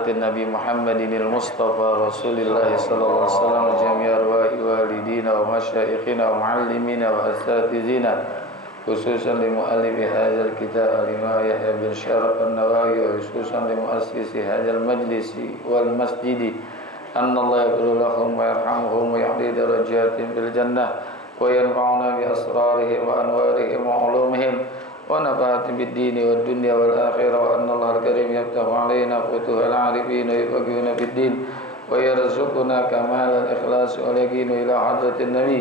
hadratin Nabi Muhammadinil Mustafa Rasulillah sallallahu alaihi wasallam jami' arwahi walidina wa masyayikhina wa muallimina wa asatizina khususan li muallifi hadzal kitab Imam Yahya bin Syaraf an-Nawawi wa khususan li muassisi hadzal majlisi wal masjidi anna Allah yaghfir lahum wa yarhamhum wa yahdi darajatin fil jannah wa yanfa'una bi asrarihim wa anwarihim wa ulumihim ونفعت بالدين والدنيا والآخرة وأن الله الكريم يفتح علينا فتوح العارفين ويفقهنا في الدين ويرزقنا كمال الإخلاص واليقين إلى حضرة النبي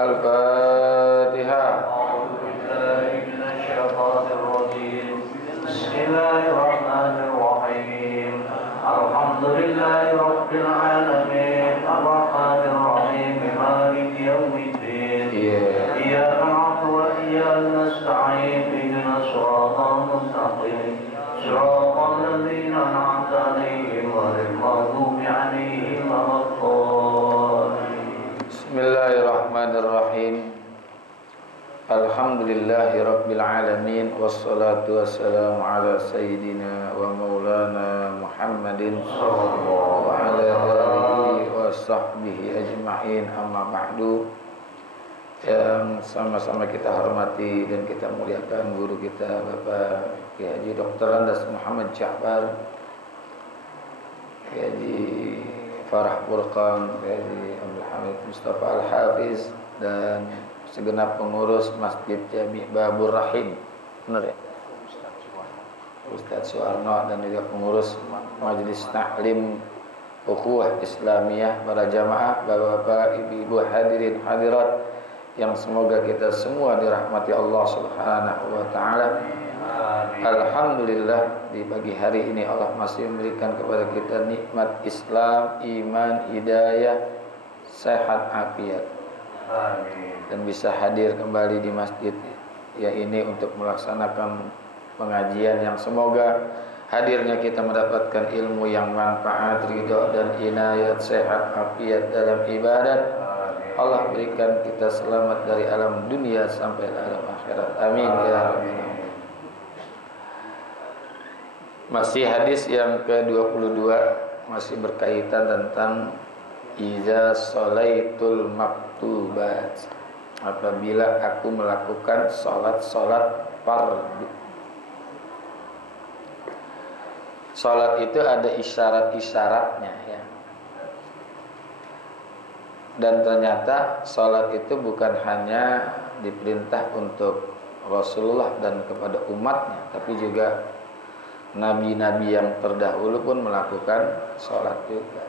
الفاتحة. أعوذ بالله من الشيطان الرجيم بسم الله الرحمن الرحيم الحمد لله رب العالمين الرحمن الرحيم مالك يوم الدين إياك نعبد وإياك نستعين اهدنا الصراط المستقيم صراط الذين أنعمت عليهم غير المغضوب عليهم ولا الضالين. بسم الله الرحمن الرحيم Alhamdulillahi Rabbil Alamin wassalatu wassalamu ala sayyidina wa maulana Muhammadin wa ala alihi wa sahbihi ajma'in amma ba'du. Yang sama-sama kita hormati dan kita muliakan guru kita Bapak Kiai Haji Dr. Andes Muhammad Ja'far, Kiai Haji Farah Burqan, Kiai Haji Abdul Hamid Mustafa Al-Hafiz dan segenap pengurus Masjid Jami' Babur Rahim, benar ya? Ustaz Suwarno dan juga pengurus Majelis Taklim Ukhuwah Islamiyah, para jamaah, bapak-bapak, ibu-ibu, hadirin hadirat yang semoga kita semua dirahmati Allah Subhanahu wa taala. Alhamdulillah di pagi hari ini Allah masih memberikan kepada kita nikmat Islam, iman, hidayah, sehat, afiat. Dan bisa hadir kembali di masjid ya ini untuk melaksanakan pengajian yang semoga hadirnya kita mendapatkan ilmu yang manfaat, ridha dan inayat, sehat, afiat dalam ibadat. Allah berikan kita selamat dari alam dunia sampai alam akhirat. Amin ya rabbal alamin. Masih hadis yang ke-22 masih berkaitan tentang iza sholaitul maktubat, apabila aku melakukan sholat fardu. Sholat itu ada isyarat-isyaratnya ya. Dan ternyata sholat itu bukan hanya diperintah untuk Rasulullah dan kepada umatnya, tapi juga nabi-nabi yang terdahulu pun melakukan sholat juga.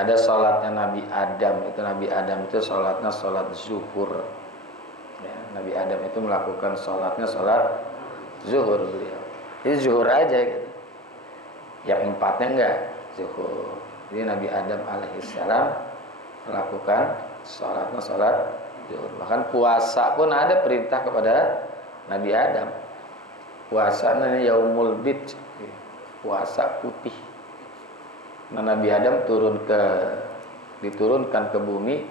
Ada sholatnya Nabi Adam, Nabi Adam itu sholatnya sholat zuhur ya, Nabi Adam itu melakukan sholatnya sholat zuhur beliau. Jadi zuhur aja gitu. Yang empatnya enggak zuhur. Jadi Nabi Adam alaihissalam melakukan sholatnya sholat zuhur. Bahkan puasa pun ada perintah kepada Nabi Adam. Puasa namanya yaumul bid, puasa putih. Nah, Nabi Adam diturunkan ke bumi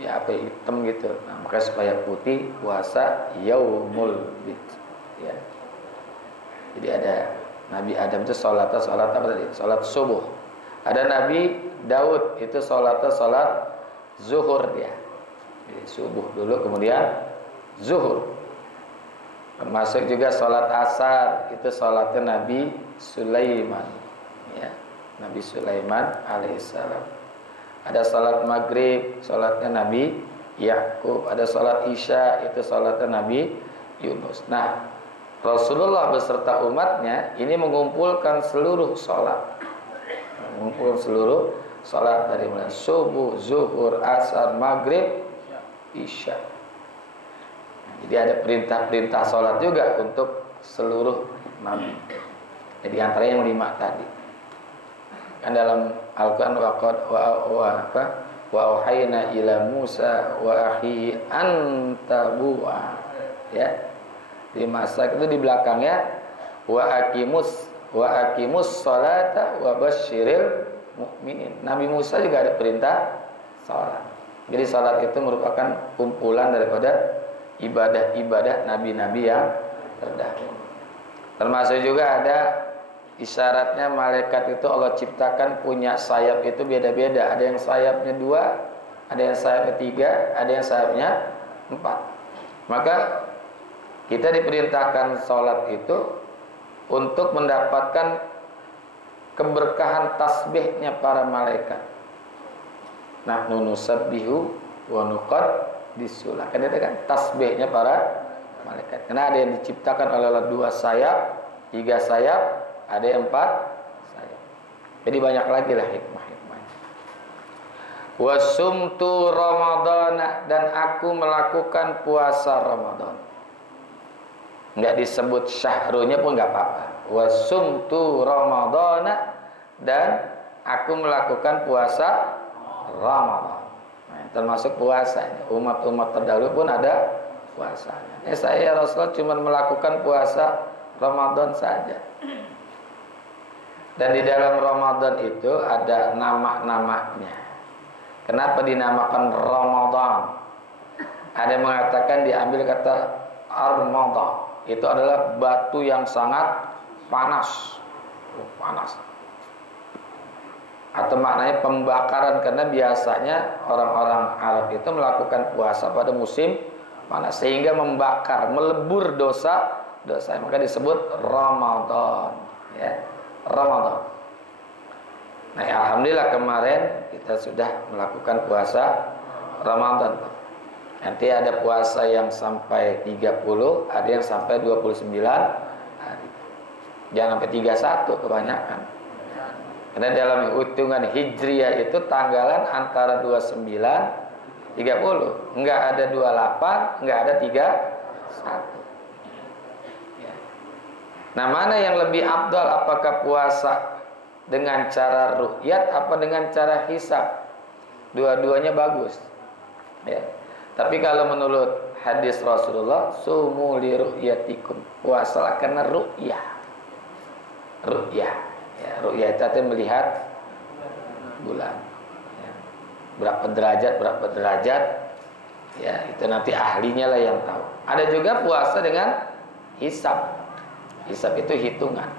ya apa hitam gitu. Nah, makanya supaya putih puasa yaumul bid ya. Jadi ada Nabi Adam itu sholatnya sholat apa tadi? Sholat subuh. Ada Nabi Daud itu sholatnya sholat zuhur dia. Jadi subuh dulu kemudian zuhur. Termasuk juga sholat asar itu sholatnya Nabi Sulaiman ya, Nabi Sulaiman alaihissalam. Ada sholat maghrib, sholatnya Nabi Yakub. Ada sholat isya, itu sholatnya Nabi Yunus. Nah, Rasulullah beserta umatnya ini mengumpulkan seluruh sholat, mengumpulkan seluruh sholat dari mulai subuh, zuhur, asar, maghrib, isya. Jadi ada perintah-perintah sholat juga untuk seluruh nabi. Jadi antara yang 5 tadi. Kan dalam Al-Quran wa auhayna ila Musa wa akhihi antabu'a ya. Di masa itu di belakangnya wa aqimus sholata wa basyiril mu'minin. Nabi Musa juga ada perintah sholat. Jadi sholat itu merupakan kumpulan daripada ibadah-ibadah nabi-nabi yang terdahulu. Termasuk juga ada isyaratnya malaikat itu Allah ciptakan punya sayap itu beda-beda. Ada yang sayapnya 2, ada yang sayapnya 3, ada yang sayapnya 4. Maka kita diperintahkan sholat itu untuk mendapatkan keberkahan tasbihnya para malaikat. Nahnu nusabbihu wa nuqaddisulah. Kan itu kan tasbihnya para malaikat. Karena ada yang diciptakan oleh Allah 2 sayap, 3 sayap, ada yang 4 sayap. Jadi banyak lagi lah hikmah-hikmahnya. Wa sumtu ramadana, dan aku melakukan puasa Ramadan. Enggak disebut syahrunya pun enggak apa-apa. Wa sumtu ramadana, dan aku melakukan puasa Ramadan. Nah, termasuk puasanya. Umat-umat terdahulu pun ada puasanya. Saya Rasulullah cuma melakukan puasa Ramadan saja. Dan di dalam Ramadan itu ada nama-namanya. Kenapa dinamakan Ramadan? Ada yang mengatakan diambil kata armada. Itu adalah batu yang sangat panas. Panas. Atau maknanya pembakaran, karena biasanya orang-orang Arab itu melakukan puasa pada musim panas sehingga membakar, melebur dosa-dosa. Maka disebut Ramadan, ya. Ramadan. Nah, alhamdulillah kemarin kita sudah melakukan puasa Ramadan. Nanti ada puasa yang sampai 30, ada yang sampai 29 hari. Jangan sampai 31 kebanyakan. Karena dalam hitungan Hijriah itu tanggalan antara 29 30. Enggak ada 28, enggak ada 31. Nah, mana yang lebih afdal, apakah puasa dengan cara ru'yat apa dengan cara hisab? Dua-duanya bagus. Ya. Tapi kalau menurut hadis Rasulullah, sumu li ru'yatikum, puasalah karena ru'yah. Ru'yah. Ya, ru'yah itu melihat bulan. Ya. Berapa derajat? Ya, itu nanti ahlinya lah yang tahu. Ada juga puasa dengan hisab. Hisab itu hitungan.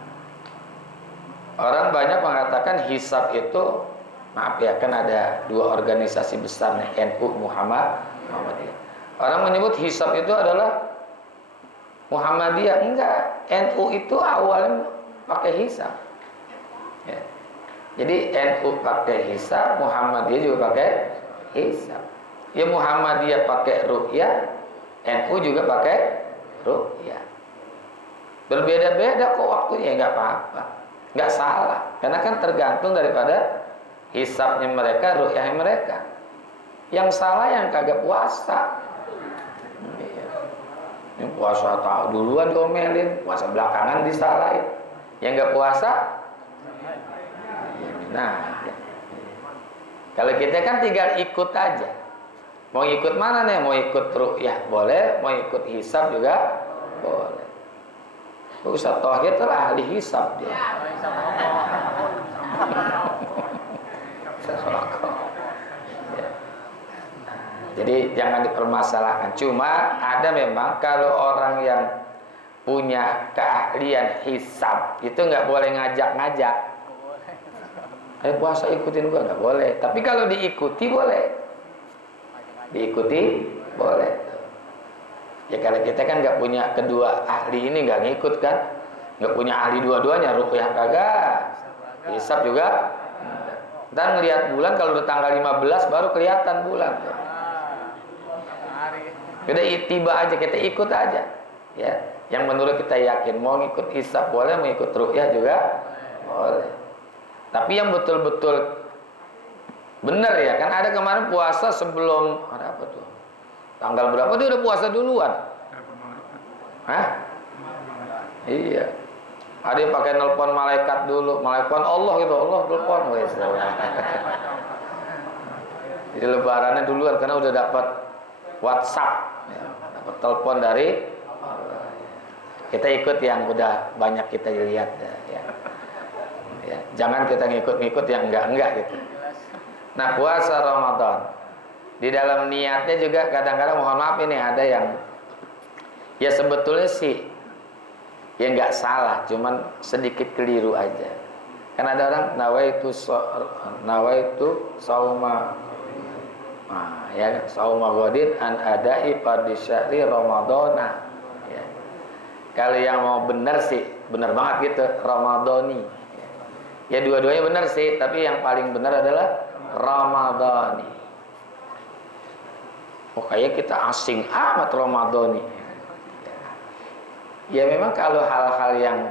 Orang banyak mengatakan hisab itu, maaf ya, kan ada 2 organisasi besar nih, NU, Muhammadiyah. Orang menyebut hisab itu adalah Muhammadiyah. Enggak, NU itu awalnya pakai hisab. Ya. Jadi NU pakai hisab, Muhammadiyah juga pakai hisab. Ya, Muhammadiyah pakai ru'yah, NU juga pakai ru'yah. Berbeda-beda kok waktunya, nggak apa-apa, nggak salah, karena kan tergantung daripada hisabnya mereka, ru'yahnya mereka. Yang salah yang kagak puasa. Yang puasa tahu duluan diomelin, puasa belakangan disalahin. Yang nggak puasa, nah, kalau kita kan tinggal ikut aja. Mau ikut mana nih? Mau ikut ru'yah boleh, mau ikut hisab juga boleh. Ustaz Thohir itu ahli hisab dia. Jadi jangan dipermasalahkan. Cuma ada memang kalau orang yang punya keahlian hisab itu nggak boleh ngajak-ngajak. Ayo puasa ikutin gua, nggak boleh. Tapi kalau diikuti boleh. Diikuti boleh. Ya kalau kita kan nggak punya kedua ahli ini, nggak ngikut kan, nggak punya ahli dua-duanya, ruqyah kagak, hisab juga. Dan ngelihat bulan kalau udah tanggal 15 baru kelihatan bulan. Kita tiba aja, kita ikut aja. Ya, yang menurut kita yakin, mau ngikut hisab boleh, mau ikut ruqyah juga boleh. Tapi yang betul-betul benar ya, kan ada kemarin puasa sebelum ada apa tuh? Tanggal berapa dia udah puasa duluan? Hah? Iya. Ada yang pakai nelpon malaikat dulu, malaikat Allah gitu, Allah nelpon wes. Jadi lebarannya duluan karena udah dapat WhatsApp, ya, dapat telepon dari Allah. Kita ikut yang udah banyak kita lihat ya. Ya, jangan kita ngikut-ngikut yang enggak gitu. Nah, puasa Ramadan di dalam niatnya juga kadang-kadang, mohon maaf ini ada yang ya sebetulnya sih Ya nggak salah, cuman sedikit keliru aja. Kan ada orang nawaitu sauma, nah, ya sauma godin an adai fardhi syahri ramadhana. Ya. Kalau yang mau benar sih, benar banget gitu, ramadhani. Ya dua-duanya benar sih, tapi yang paling benar adalah ramadhani. Oh kayak kita asing amat ramadhani. Ya memang kalau hal-hal yang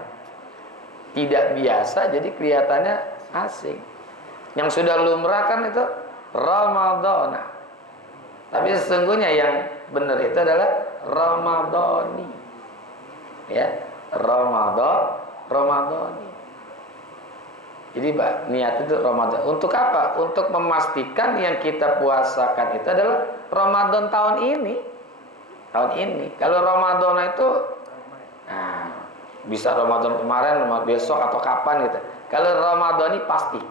tidak biasa jadi kelihatannya asing. Yang sudah lumrah kan itu Ramadhana. Tapi sesungguhnya yang benar itu adalah Ramadhani. Ya, Ramadhani. Jadi niat itu Ramadan. Untuk apa? Untuk memastikan yang kita puasakan itu adalah Ramadan tahun ini. Tahun ini. Kalau Ramadan itu bisa Ramadan kemarin, besok atau kapan gitu. Kalau Ramadan ini pasti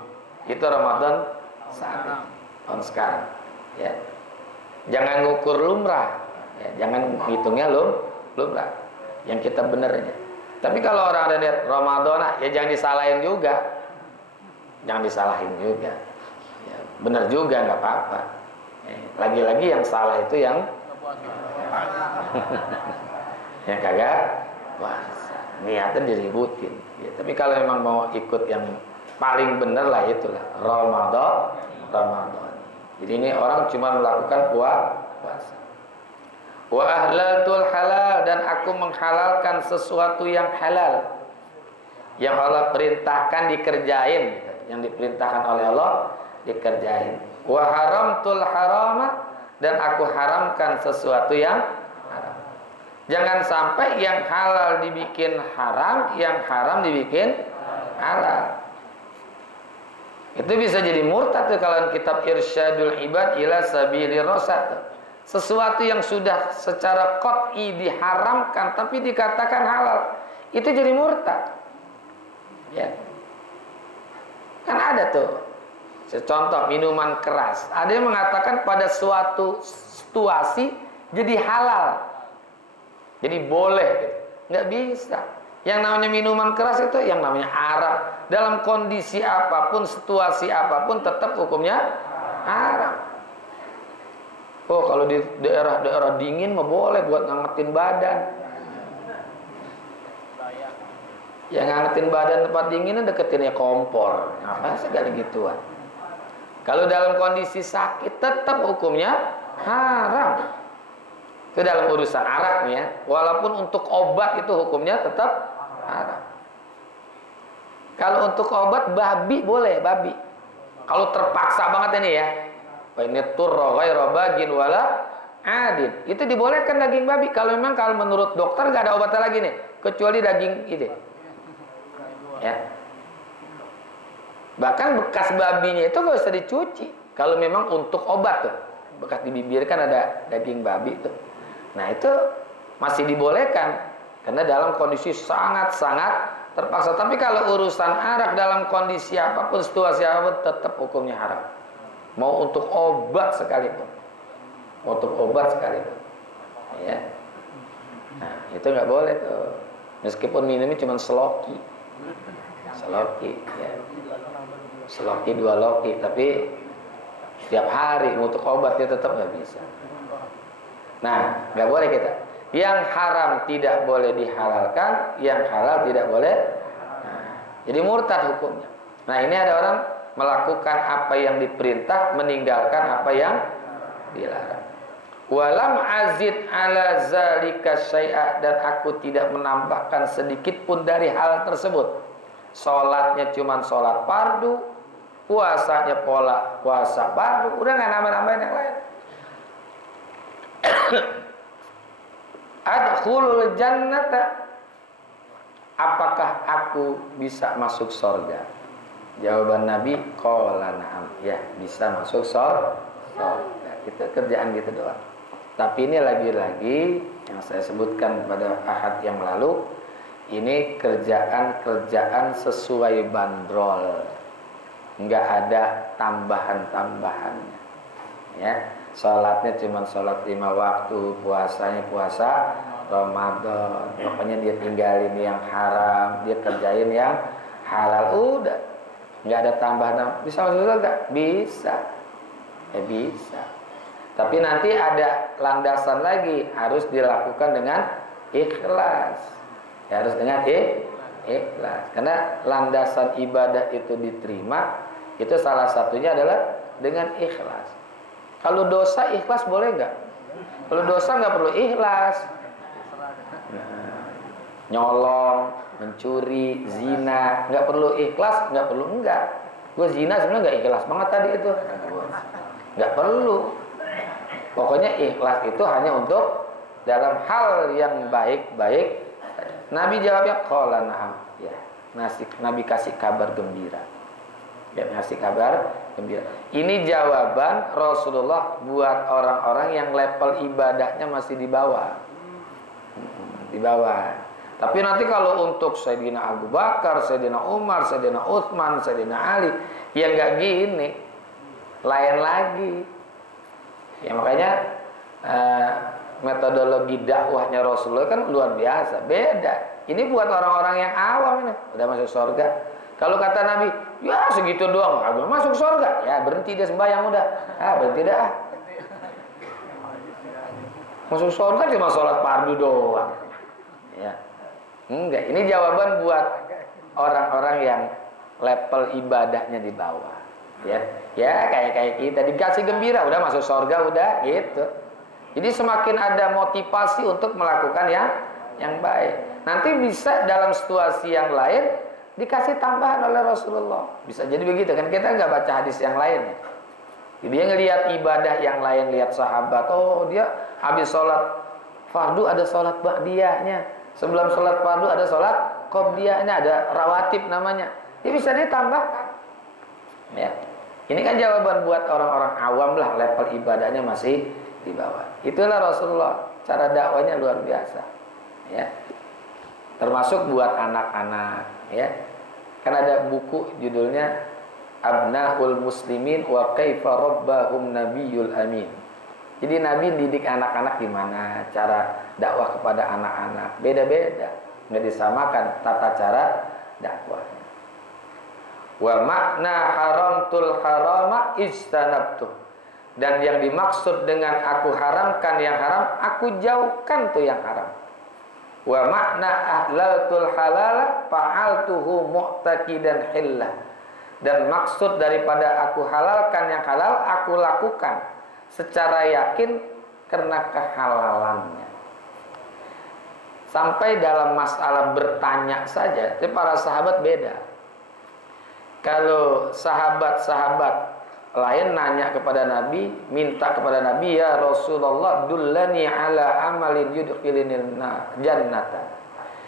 itu Ramadan saat ini, tahun sekarang. Ya, jangan ngukur lumrah, ya, jangan hitungnya lumrah. Yang kita benernya. Tapi kalau orang ada lihat Ramadan, ya jangan disalahin juga, jangan disalahin juga. Ya, bener juga nggak apa-apa. Lagi-lagi yang salah itu yang yang kagak puasa, niatnya diributin. Ya, tapi kalau memang mau ikut yang paling benar lah itulah Ramadan. Jadi ini orang cuma melakukan puasa. Wa ahlaltul halal, dan aku menghalalkan sesuatu yang halal, yang Allah perintahkan dikerjain, yang diperintahkan oleh Allah dikerjain. Wa haramtul harama, dan aku haramkan sesuatu yang haram. Jangan sampai yang halal dibikin haram, yang haram dibikin halal. Itu bisa jadi murtad tuh kalau kitab Irsyadul Ibad ila Sabilir Rasyad. Sesuatu yang sudah secara qat'i diharamkan tapi dikatakan halal, itu jadi murtad. Ya. Kan ada tuh. Contoh minuman keras. Ada yang mengatakan pada suatu situasi jadi halal. Jadi boleh gitu. Nggak bisa. Yang namanya minuman keras itu yang namanya arak. Dalam kondisi apapun, situasi apapun tetap hukumnya haram. Oh kalau di daerah-daerah dingin mah boleh buat ngangetin badan. Yang ngangetin badan tempat dinginnya deketinnya kompor. Apa segala gituan. Kalau dalam kondisi sakit tetap hukumnya haram. Itu dalam urusan arak nih ya. Walaupun untuk obat itu hukumnya tetap haram. Kalau untuk obat babi boleh, babi. Kalau terpaksa banget ini ya. Wa ini turra ghairu bagin wala adid. Itu dibolehkan daging babi. Kalau memang kalau menurut dokter enggak ada obatnya lagi nih, kecuali daging ini. Ya. Bahkan bekas babinya itu enggak usah dicuci. Kalau memang untuk obat tuh. Bekas di bibir kan ada daging babi tuh. Nah itu masih dibolehkan karena dalam kondisi sangat-sangat terpaksa. Tapi kalau urusan arak dalam kondisi apapun, situasi apapun, tetap hukumnya haram. Mau untuk obat sekalipun, ya. Nah itu nggak boleh tuh. Meskipun minumnya cuma seloki, ya. Seloki 2 loki, tapi setiap hari untuk obatnya tetap nggak bisa. Nah, nggak boleh kita. Yang haram tidak boleh dihalalkan, yang halal tidak boleh. Nah, jadi murtad hukumnya. Nah, ini ada orang melakukan apa yang diperintah, meninggalkan apa yang dilarang. Walam azid ala zalika syai'a, dan aku tidak menambahkan sedikit pun dari hal tersebut. Salatnya cuma salat fardu, puasanya pola puasa fardu, udah nggak nambah-nambahin yang lain. Adkhulul jannata, apakah aku bisa masuk surga? Jawaban Nabi qala na'am, ya bisa masuk surga. Itu kerjaan gitu doang. Tapi ini lagi-lagi yang saya sebutkan pada ahad yang lalu, ini kerjaan sesuai bandrol, nggak ada tambahan-tambahannya. Ya, Sholatnya cuma sholat 5 waktu, puasanya puasa Ramadan. Pokoknya dia tinggalin yang haram, dia kerjain yang halal. Udah, nggak ada tambahan. Bisa masuk surga? Bisa. Bisa. Tapi nanti ada landasan lagi, harus dilakukan dengan ikhlas. Ya, harus dengan ikhlas. Karena landasan ibadah itu diterima, itu salah satunya adalah dengan ikhlas. Kalau dosa ikhlas boleh nggak? Kalau dosa nggak perlu ikhlas. Nyolong, mencuri, zina, nggak perlu ikhlas, nggak perlu enggak. Gue zina sebenarnya nggak ikhlas banget tadi itu, nggak perlu. Pokoknya ikhlas itu hanya untuk dalam hal yang baik-baik. Nabi jawabnya qala na'am. Ya, Nabi kasih kabar gembira. Ya, ngasih kabar gembira. Ini jawaban Rasulullah buat orang-orang yang level ibadahnya masih di bawah. Di bawah. Tapi nanti kalau untuk Sayyidina Abu Bakar, Sayyidina Umar, Sayyidina Utsman, Sayyidina Ali, ya nggak gini. Lain lagi. Ya makanya metodologi dakwahnya Rasulullah kan luar biasa, beda. Ini buat orang-orang yang awam ini, udah masuk surga. Kalau kata Nabi, ya segitu doang, aku masuk surga. Ya berhenti dia sembahyang udah. Berhenti dah. Masuk surga cuma sholat fardu doang. Ya. Enggak, ini jawaban buat orang-orang yang level ibadahnya di bawah. Ya, kayak kita dikasih gembira, udah masuk surga udah gitu. Jadi semakin ada motivasi untuk melakukan yang baik. Nanti bisa dalam situasi yang lain dikasih tambahan oleh Rasulullah. Bisa jadi begitu kan, kita nggak baca hadis yang lain. Dia ngelihat ibadah yang lain, lihat sahabat, oh dia habis sholat fardu ada sholat ba'diyahnya, sebelum sholat fardu ada sholat qobliyahnya, ada rawatib namanya. Dia bisa ditambahkan. Ya, ini kan jawaban buat orang-orang awam lah, level ibadahnya masih di bawah. Itulah Rasulullah, cara dakwanya luar biasa. Ya, termasuk buat anak-anak. Ya, kan ada buku judulnya Abnaul Muslimin wa Kaifa Rabbahum Nabiyul Amin. Jadi Nabi didik anak-anak gimana, cara dakwah kepada anak-anak beda-beda, nggak disamakan tata cara dakwahnya. Wa makna haramtul harama istanabtu, dan yang dimaksud dengan aku haramkan yang haram, aku jauhkan tuh yang haram. Wa makna ahlaltul halala fa'altuhu mu'taqidan hillah, dan maksud daripada aku halalkan yang halal, aku lakukan secara yakin karena kehalalannya. Sampai dalam masalah bertanya saja, itu para sahabat beda. Kalau sahabat-sahabat lain nanya kepada Nabi, minta kepada Nabi, ya Rasulullah dullani ala amalin yudkhilinil jannata.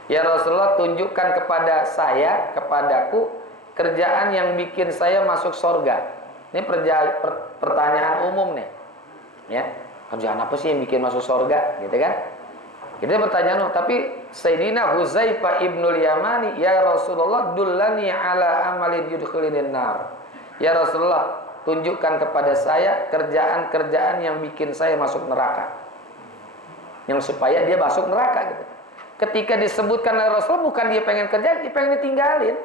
Ya Rasulullah, tunjukkan kepada saya, kepadaku kerjaan yang bikin saya masuk surga. Ini pertanyaan umum nih. Ya, kerjaan apa sih yang bikin masuk surga, gitu kan? Itu pertanyaan, tapi Sayyidina Huzaifah ibnul Yamani, ya Rasulullah dullani ala amalin yudkhilinil nar. Ya Rasulullah, tunjukkan kepada saya kerjaan-kerjaan yang bikin saya masuk neraka, yang supaya dia masuk neraka gitu. Ketika disebutkan oleh Rasul, bukan dia pengen kerja, dia pengen ditinggalin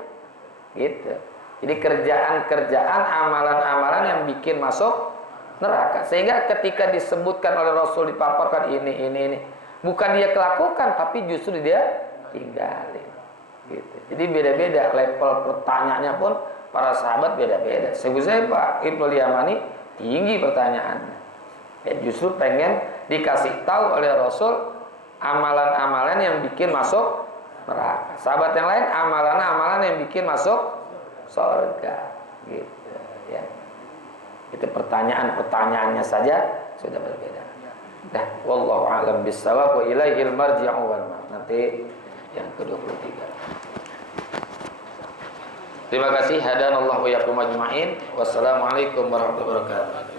gitu. Jadi kerjaan-kerjaan, amalan-amalan yang bikin masuk neraka. Sehingga ketika disebutkan oleh Rasul, dipaparkan ini, bukan dia kelakukan, tapi justru dia tinggalin gitu. Jadi beda-beda level pertanyaannya pun, para sahabat beda-beda. Sebetulnya Pak Ibnu Yamani tinggi pertanyaannya. Ya, justru pengen dikasih tahu oleh Rasul amalan-amalan yang bikin masuk neraka. Sahabat yang lain amalan-amalan yang bikin masuk surga. Gitu ya. Itu pertanyaan-pertanyaannya saja sudah berbeda. Dah, wallahu a'lam bissawab wa ilaihil marji'u wal ma'ab. Nanti yang ke-23. Terima kasih, hadanallahu wa yakum ajma'in. Wassalamualaikum warahmatullahi wabarakatuh.